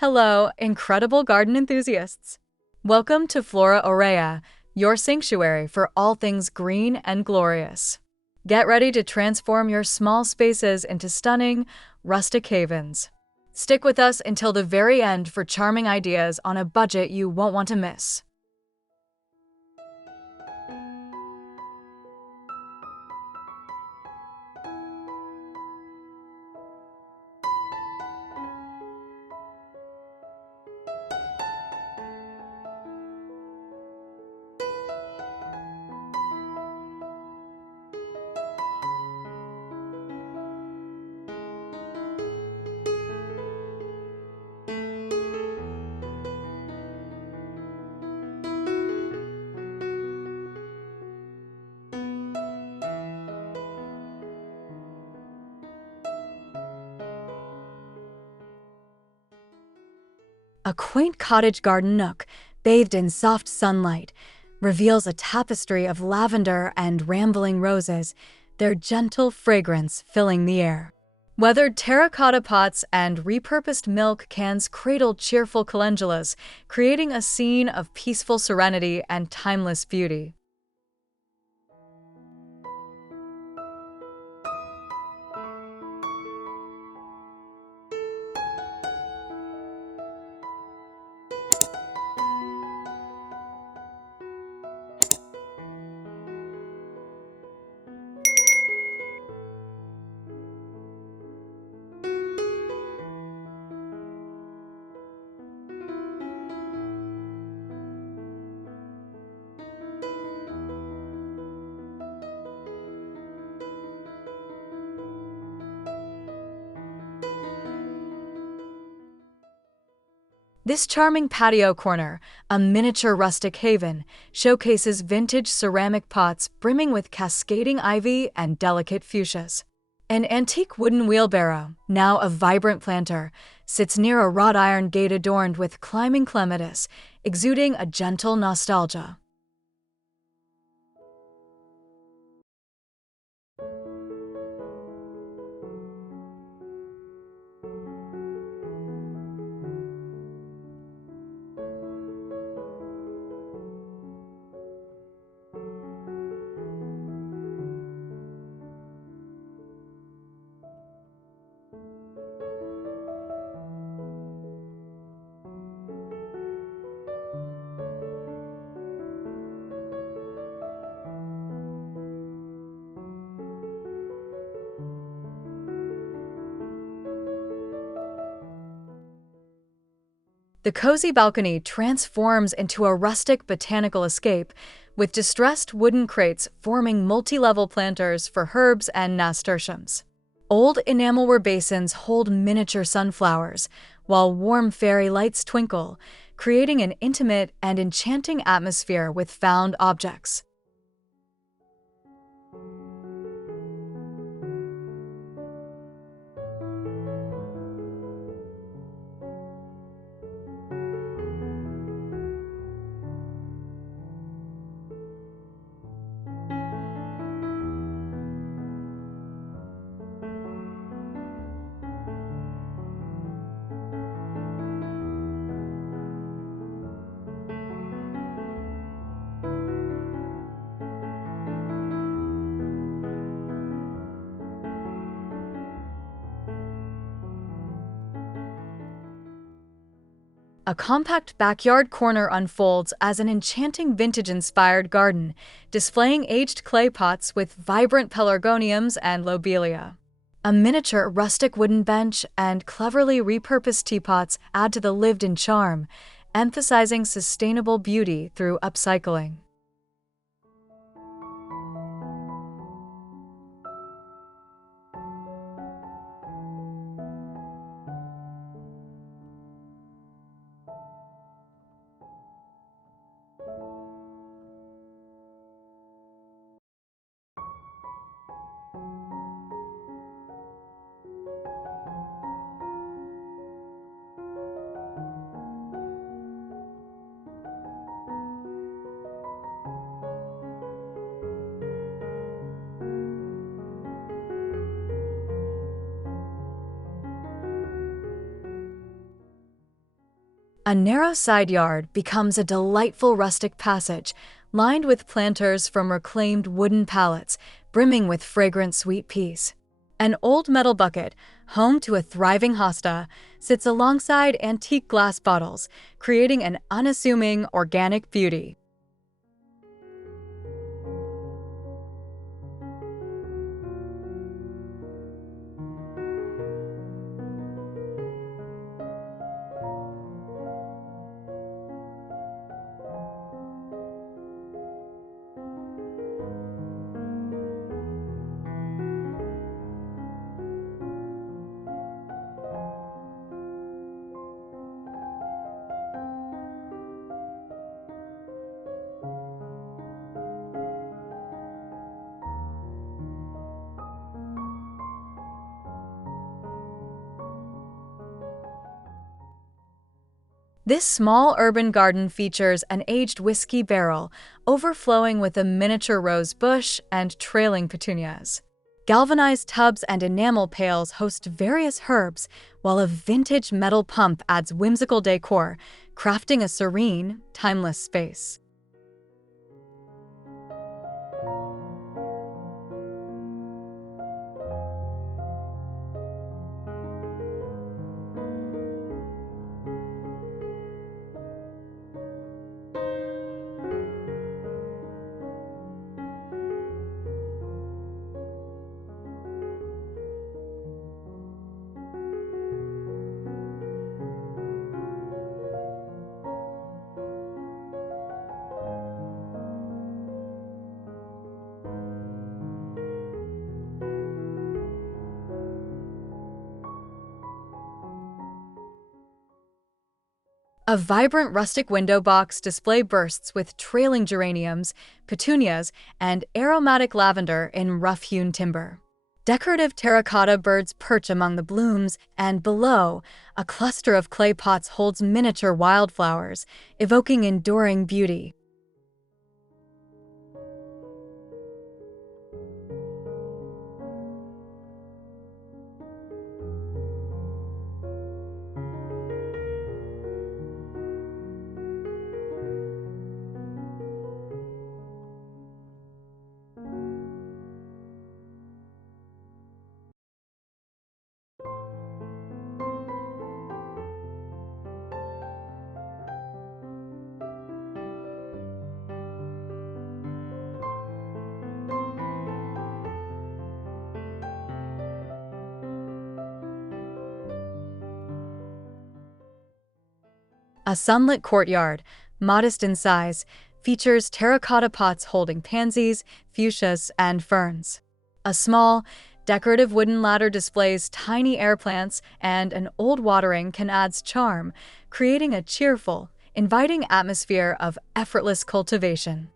Hello, incredible garden enthusiasts! Welcome to Flora Aurea, your sanctuary for all things green and glorious. Get ready to transform your small spaces into stunning, rustic havens. Stick with us until the very end for charming ideas on a budget you won't want to miss. A quaint cottage garden nook, bathed in soft sunlight, reveals a tapestry of lavender and rambling roses, their gentle fragrance filling the air. Weathered terracotta pots and repurposed milk cans cradle cheerful calendulas, creating a scene of peaceful serenity and timeless beauty. This charming patio corner, a miniature rustic haven, showcases vintage ceramic pots brimming with cascading ivy and delicate fuchsias. An antique wooden wheelbarrow, now a vibrant planter, sits near a wrought iron gate adorned with climbing clematis, exuding a gentle nostalgia. The cozy balcony transforms into a rustic botanical escape, with distressed wooden crates forming multi-level planters for herbs and nasturtiums. Old enamelware basins hold miniature sunflowers, while warm fairy lights twinkle, creating an intimate and enchanting atmosphere with found objects. A compact backyard corner unfolds as an enchanting vintage-inspired garden, displaying aged clay pots with vibrant pelargoniums and lobelia. A miniature rustic wooden bench and cleverly repurposed teapots add to the lived-in charm, emphasizing sustainable beauty through upcycling. A narrow side yard becomes a delightful rustic passage, lined with planters from reclaimed wooden pallets, brimming with fragrant sweet peas. An old metal bucket, home to a thriving hosta, sits alongside antique glass bottles, creating an unassuming organic beauty. This small urban garden features an aged whiskey barrel, overflowing with a miniature rose bush and trailing petunias. Galvanized tubs and enamel pails host various herbs, while a vintage metal pump adds whimsical decor, crafting a serene, timeless space. A vibrant rustic window box display bursts with trailing geraniums, petunias, and aromatic lavender in rough-hewn timber. Decorative terracotta birds perch among the blooms, and below, a cluster of clay pots holds miniature wildflowers, evoking enduring beauty. A sunlit courtyard, modest in size, features terracotta pots holding pansies, fuchsias, and ferns. A small, decorative wooden ladder displays tiny air plants, and an old watering can adds charm, creating a cheerful, inviting atmosphere of effortless cultivation.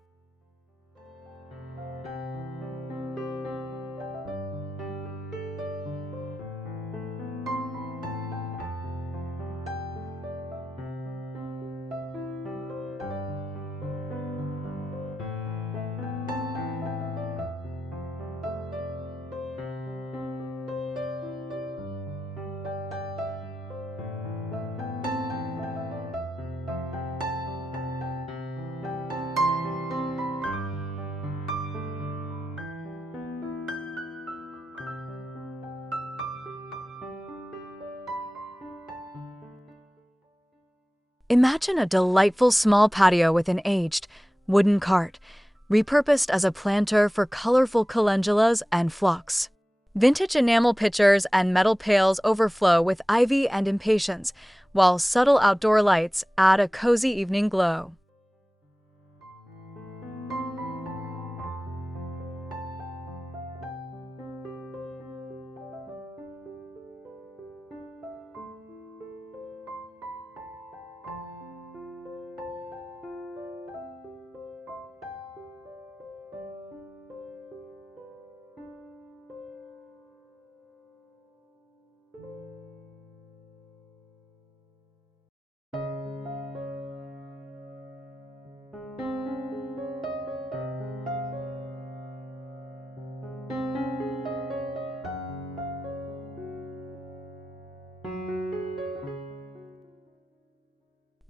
Imagine a delightful small patio with an aged, wooden cart, repurposed as a planter for colorful calendulas and phlox. Vintage enamel pitchers and metal pails overflow with ivy and impatiens, while subtle outdoor lights add a cozy evening glow.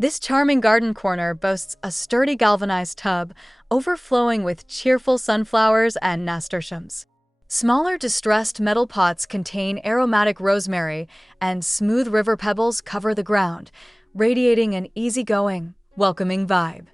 This charming garden corner boasts a sturdy galvanized tub, overflowing with cheerful sunflowers and nasturtiums. Smaller distressed metal pots contain aromatic rosemary, and smooth river pebbles cover the ground, radiating an easygoing, welcoming vibe.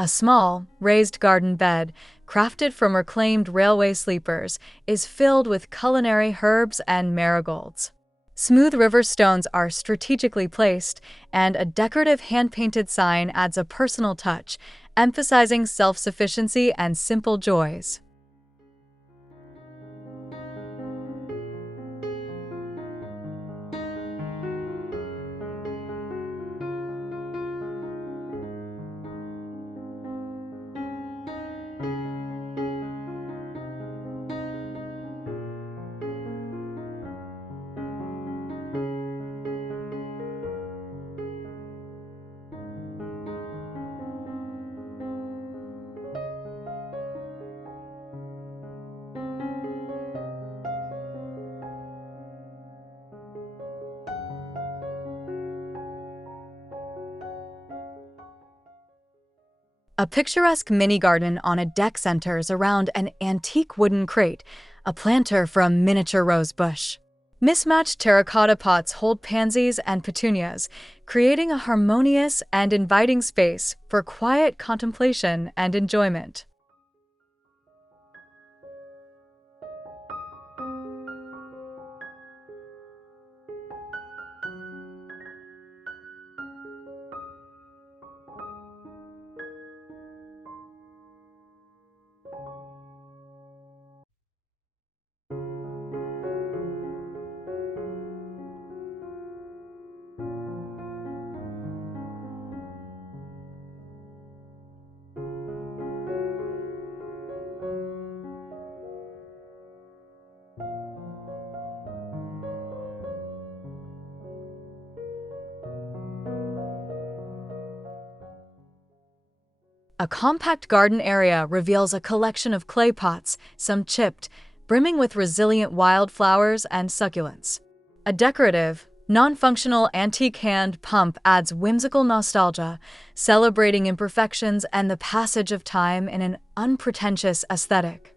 A small, raised garden bed, crafted from reclaimed railway sleepers, is filled with culinary herbs and marigolds. Smooth river stones are strategically placed, and a decorative hand-painted sign adds a personal touch, emphasizing self-sufficiency and simple joys. A picturesque mini-garden on a deck centers around an antique wooden crate, a planter for a miniature rose bush. Mismatched terracotta pots hold pansies and petunias, creating a harmonious and inviting space for quiet contemplation and enjoyment. A compact garden area reveals a collection of clay pots, some chipped, brimming with resilient wildflowers and succulents. A decorative, non-functional antique hand pump adds whimsical nostalgia, celebrating imperfections and the passage of time in an unpretentious aesthetic.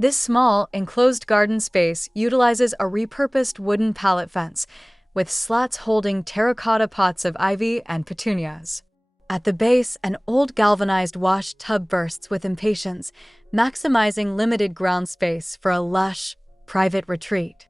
This small, enclosed garden space utilizes a repurposed wooden pallet fence, with slats holding terracotta pots of ivy and petunias. At the base, an old galvanized wash tub bursts with impatience, maximizing limited ground space for a lush, private retreat.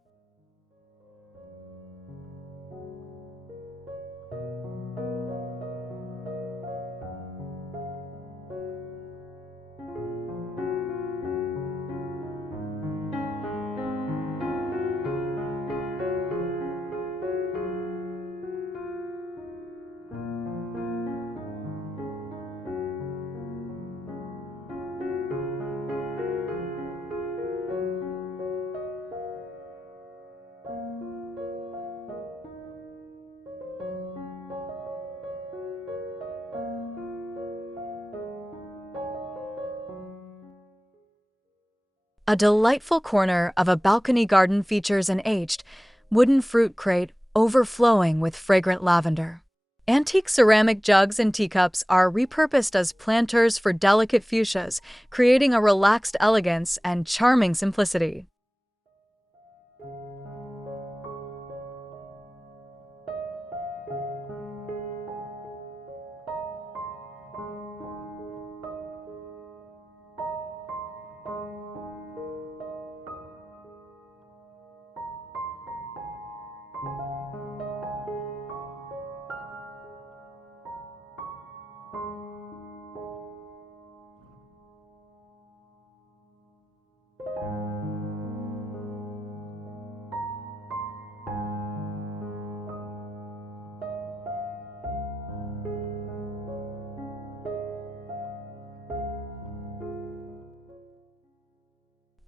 A delightful corner of a balcony garden features an aged, wooden fruit crate overflowing with fragrant lavender. Antique ceramic jugs and teacups are repurposed as planters for delicate fuchsias, creating a relaxed elegance and charming simplicity.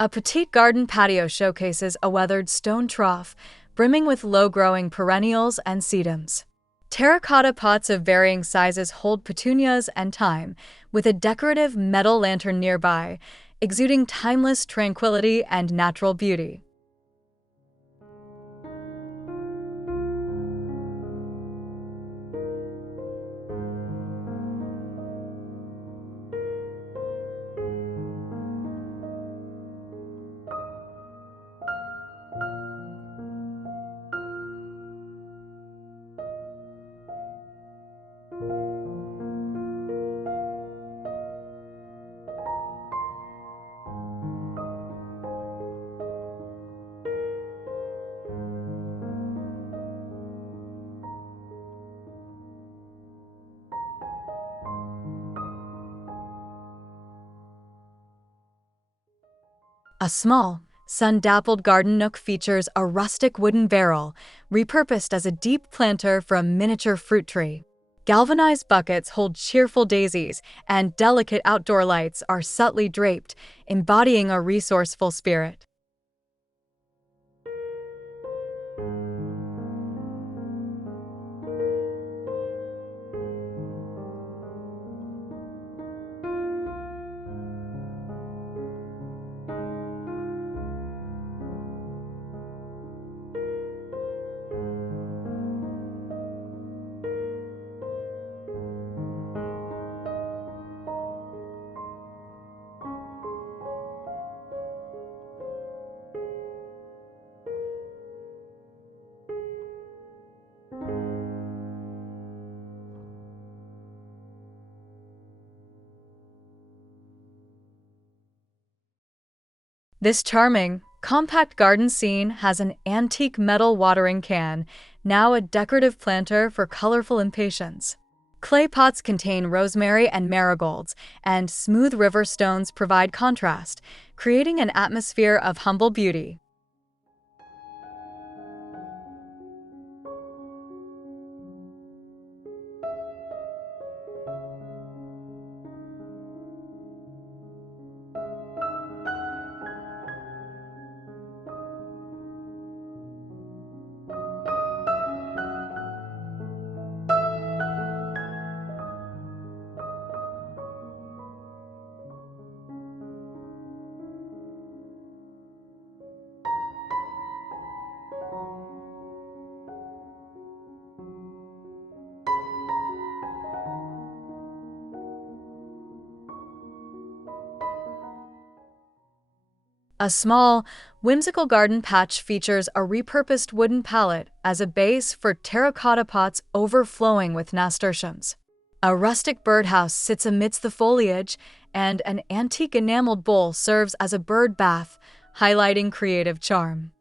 A petite garden patio showcases a weathered stone trough, brimming with low-growing perennials and sedums. Terracotta pots of varying sizes hold petunias and thyme, with a decorative metal lantern nearby, exuding timeless tranquility and natural beauty. A small, sun-dappled garden nook features a rustic wooden barrel, repurposed as a deep planter for a miniature fruit tree. Galvanized buckets hold cheerful daisies, and delicate outdoor lights are subtly draped, embodying a resourceful spirit. This charming, compact garden scene has an antique metal watering can, now a decorative planter for colorful impatiens. Clay pots contain rosemary and marigolds, and smooth river stones provide contrast, creating an atmosphere of humble beauty. A small, whimsical garden patch features a repurposed wooden pallet as a base for terracotta pots overflowing with nasturtiums. A rustic birdhouse sits amidst the foliage, and an antique enameled bowl serves as a bird bath, highlighting creative charm.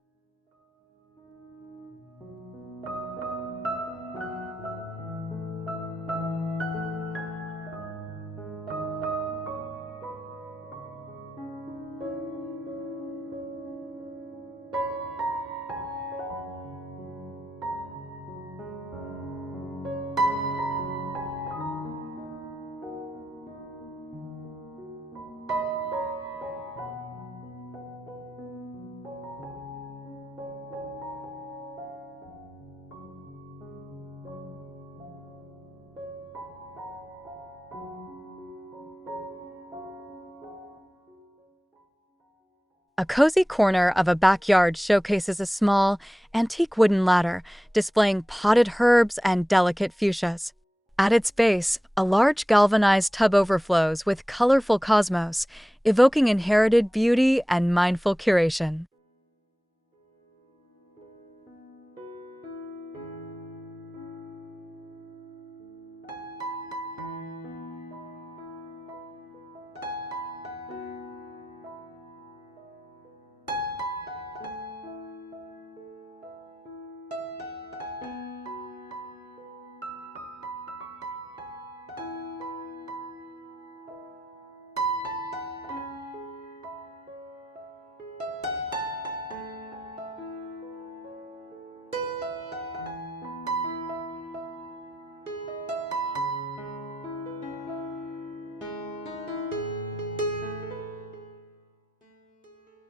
A cozy corner of a backyard showcases a small, antique wooden ladder displaying potted herbs and delicate fuchsias. At its base, a large galvanized tub overflows with colorful cosmos, evoking inherited beauty and mindful curation.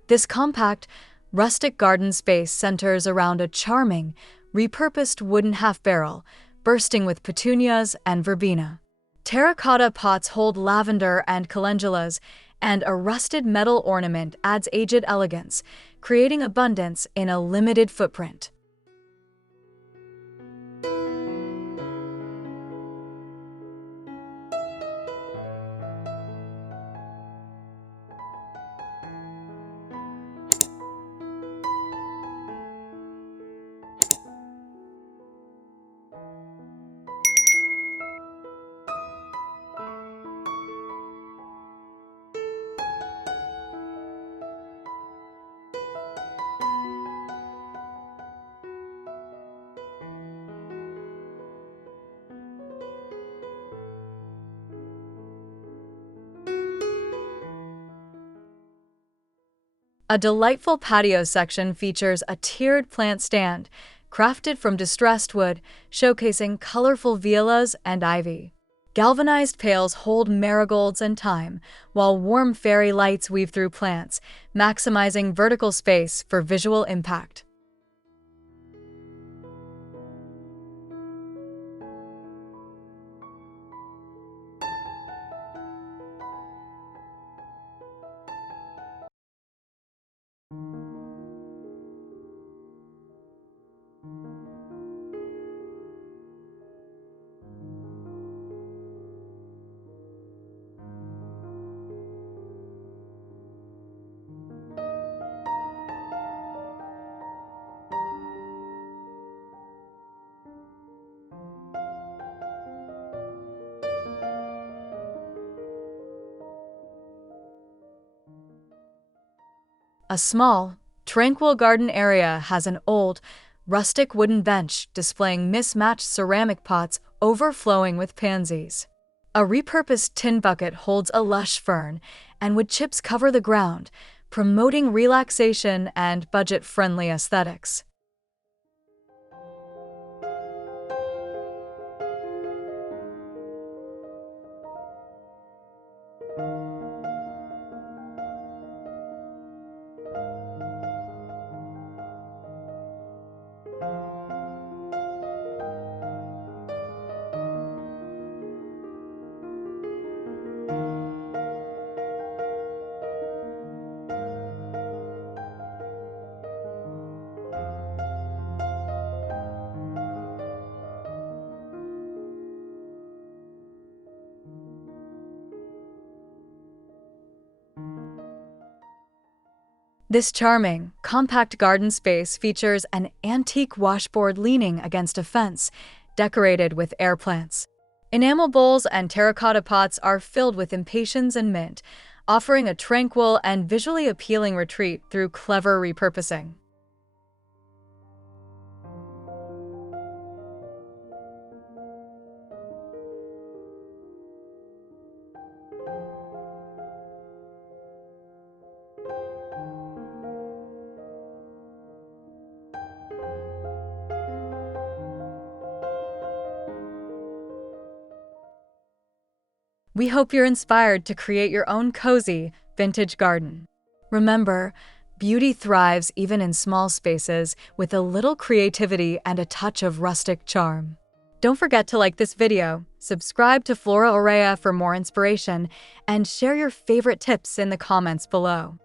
This compact, rustic garden space centers around a charming, repurposed wooden half-barrel, bursting with petunias and verbena. Terracotta pots hold lavender and calendulas, and a rusted metal ornament adds aged elegance, creating abundance in a limited footprint. A delightful patio section features a tiered plant stand, crafted from distressed wood, showcasing colorful violas and ivy. Galvanized pails hold marigolds and thyme, while warm fairy lights weave through plants, maximizing vertical space for visual impact. A small, tranquil garden area has an old, rustic wooden bench displaying mismatched ceramic pots overflowing with pansies. A repurposed tin bucket holds a lush fern, and wood chips cover the ground, promoting relaxation and budget-friendly aesthetics. This charming, compact garden space features an antique washboard leaning against a fence, decorated with air plants. Enamel bowls and terracotta pots are filled with impatiens and mint, offering a tranquil and visually appealing retreat through clever repurposing. We hope you're inspired to create your own cozy, vintage garden. Remember, beauty thrives even in small spaces with a little creativity and a touch of rustic charm. Don't forget to like this video, subscribe to Flora Aurea for more inspiration, and share your favorite tips in the comments below.